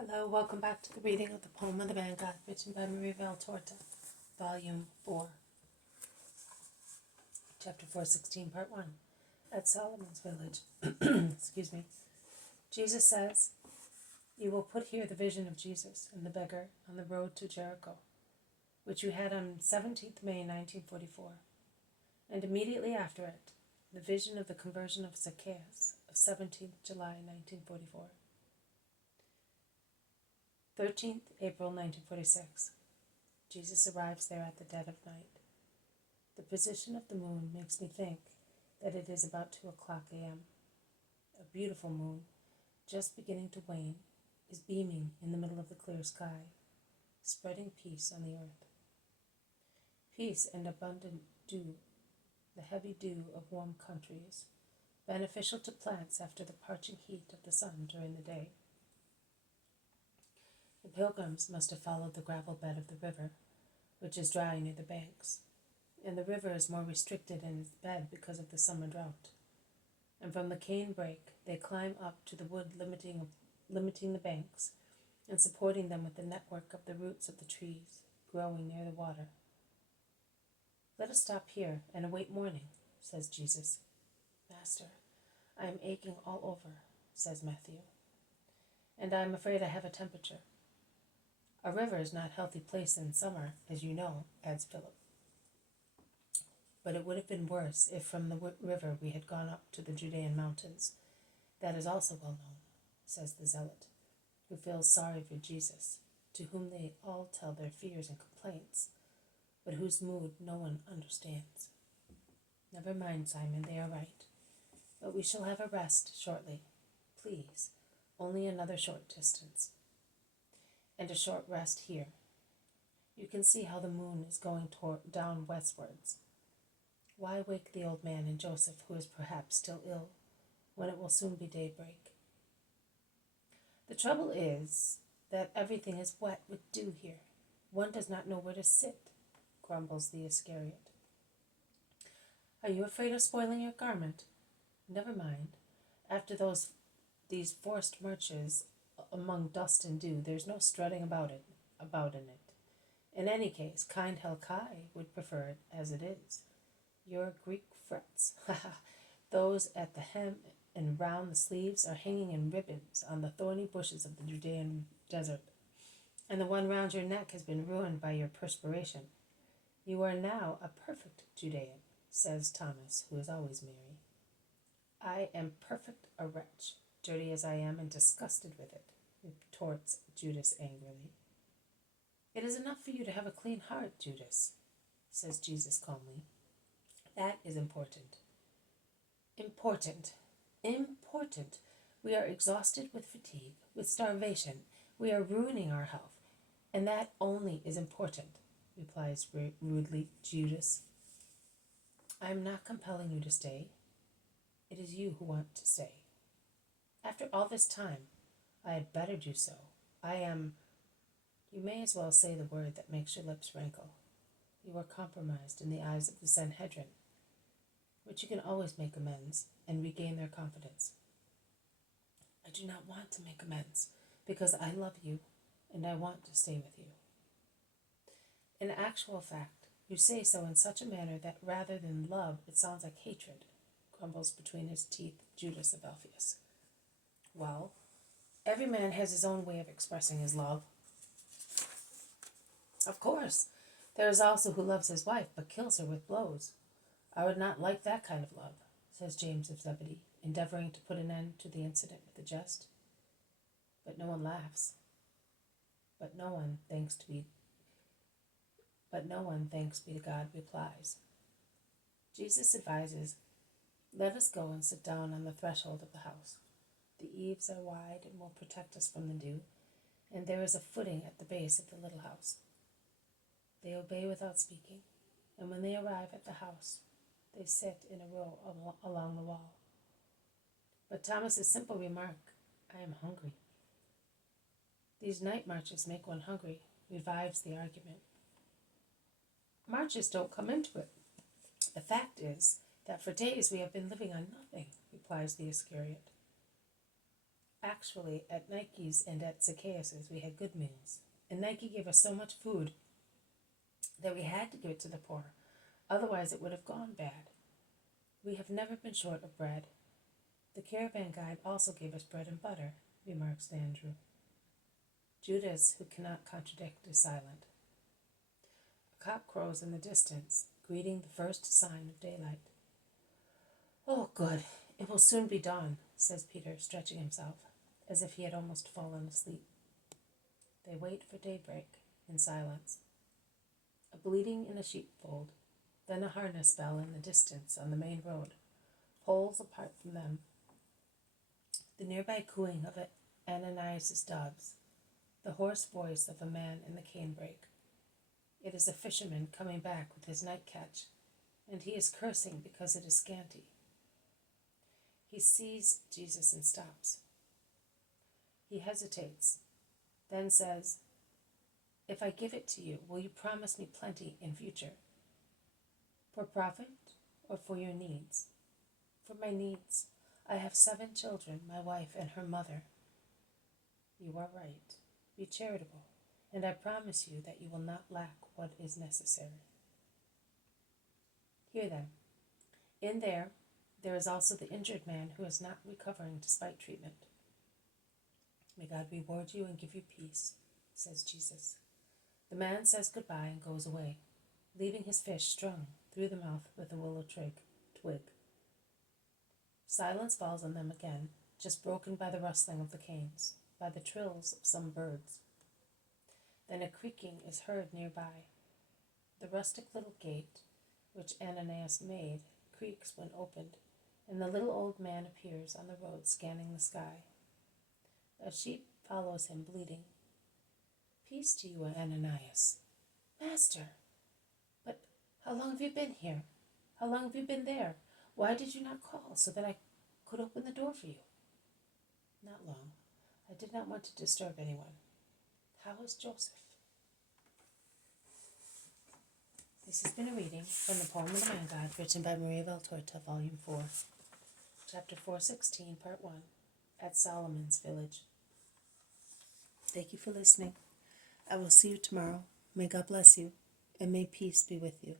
Hello, welcome back to the reading of the poem of the Vanguard, written by Marie Valtorta, Volume 4, Chapter 416, Part 1. At Solomon's village, excuse me, Jesus says, "You will put here the vision of Jesus and the beggar on the road to Jericho, which you had on 17th May 1944, and immediately after it, the vision of the conversion of Zacchaeus of 17th July 1944. 13th April 1946. Jesus arrives there at the dead of night. The position of the moon makes me think that it is about 2 o'clock a.m. A beautiful moon, just beginning to wane, is beaming in the middle of the clear sky, spreading peace on the earth. Peace and abundant dew, the heavy dew of warm countries, beneficial to plants after the parching heat of the sun during the day. The pilgrims must have followed the gravel bed of the river, which is dry near the banks, and the river is more restricted in its bed because of the summer drought. And from the cane brake they climb up to the wood limiting the banks and supporting them with the network of the roots of the trees growing near the water. "Let us stop here and await morning," says Jesus. "Master, I am aching all over," says Matthew, "and I am afraid I have a temperature." "A river is not a healthy place in summer, as you know," adds Philip. "But it would have been worse if from the river we had gone up to the Judean mountains. That is also well known," says the zealot, who feels sorry for Jesus, to whom they all tell their fears and complaints, but whose mood no one understands. "Never mind, Simon, they are right. But we shall have a rest shortly. Please, only another short distance. And a short rest here. You can see how the moon is going down westwards. Why wake the old man and Joseph, who is perhaps still ill, when it will soon be daybreak? The trouble is that everything is wet with dew here. One does not know where to sit," grumbles the Iscariot. "Are you afraid of spoiling your garment? Never mind. After these forced marches among dust and dew, there's no strutting about in it. In any case, kind Helkai would prefer it as it is. Your Greek frets, those at the hem and round the sleeves are hanging in ribbons on the thorny bushes of the Judean desert, and the one round your neck has been ruined by your perspiration. You are now a perfect Judean," says Thomas, who is always merry. "I am perfect a wretch, dirty as I am and disgusted with it," retorts Judas angrily. "It is enough for you to have a clean heart, Judas," says Jesus calmly. "That is important." Important. Important. We are exhausted with fatigue, with starvation. We are ruining our health, and that only is important, replies rudely Judas. "I am not compelling you to stay. It is you who want to stay. After all this time, I had better do so. I am—" "You may as well say the word that makes your lips rankle. You are compromised in the eyes of the Sanhedrin, but you can always make amends and regain their confidence." "I do not want to make amends, because I love you and I want to stay with you." "In actual fact, you say so in such a manner that rather than love it sounds like hatred," grumbles between his teeth Judas of Alphaeus. "Well, every man has his own way of expressing his love." "Of course. There is also who loves his wife but kills her with blows. I would not like that kind of love," says James of Zebedee, endeavoring to put an end to the incident with a jest. But no one laughs. But no one, thanks be to God, replies. Jesus advises, "Let us go and sit down on the threshold of the house. The eaves are wide and will protect us from the dew, and there is a footing at the base of the little house." They obey without speaking, and when they arrive at the house, they sit in a row along the wall. But Thomas's simple remark, "I am hungry. These night marches make one hungry," revives the argument. "Marches don't come into it. The fact is that for days we have been living on nothing," replies the Iscariot. Actually, at Nike's and at Zacchaeus's, we had good meals. And Nike gave us so much food that we had to give it to the poor. Otherwise, it would have gone bad. We have never been short of bread. The caravan guide also gave us bread and butter, remarks Andrew. Judas, who cannot contradict, is silent. A cock crows in the distance, greeting the first sign of daylight. Oh, good. It will soon be dawn, says Peter, stretching himself, as if he had almost fallen asleep. They wait for daybreak in silence. A bleating in a sheepfold, then a harness bell in the distance on the main road, poles apart from them. The nearby cooing of Ananias's doves, the hoarse voice of a man in the canebrake. It is a fisherman coming back with his night catch, and he is cursing because it is scanty. He sees Jesus and stops. He hesitates, then says, "If I give it to you, will you promise me plenty in future? For profit or for your needs?" "For my needs. I have 7 children, my wife and her mother." "You are right. Be charitable, and I promise you that you will not lack what is necessary." Here then, in there is also the injured man who is not recovering despite treatment. "May God reward you and give you peace," says Jesus. The man says goodbye and goes away, leaving his fish strung through the mouth with a willow twig. Silence falls on them again, just broken by the rustling of the canes, by the trills of some birds. Then a creaking is heard nearby. The rustic little gate, which Ananias made, creaks when opened, and the little old man appears on the road scanning the sky. A sheep follows him, bleating. "Peace to you, Ananias." "Master! But how long have you been here? How long have you been there? Why did you not call so that I could open the door for you?" "Not long. I did not want to disturb anyone. How is Joseph?" This has been a reading from the poem of the Man God, written by Maria Valtorta, Volume 4, Chapter 416, Part 1, at Solomon's Village. Thank you for listening. I will see you tomorrow. May God bless you, and may peace be with you.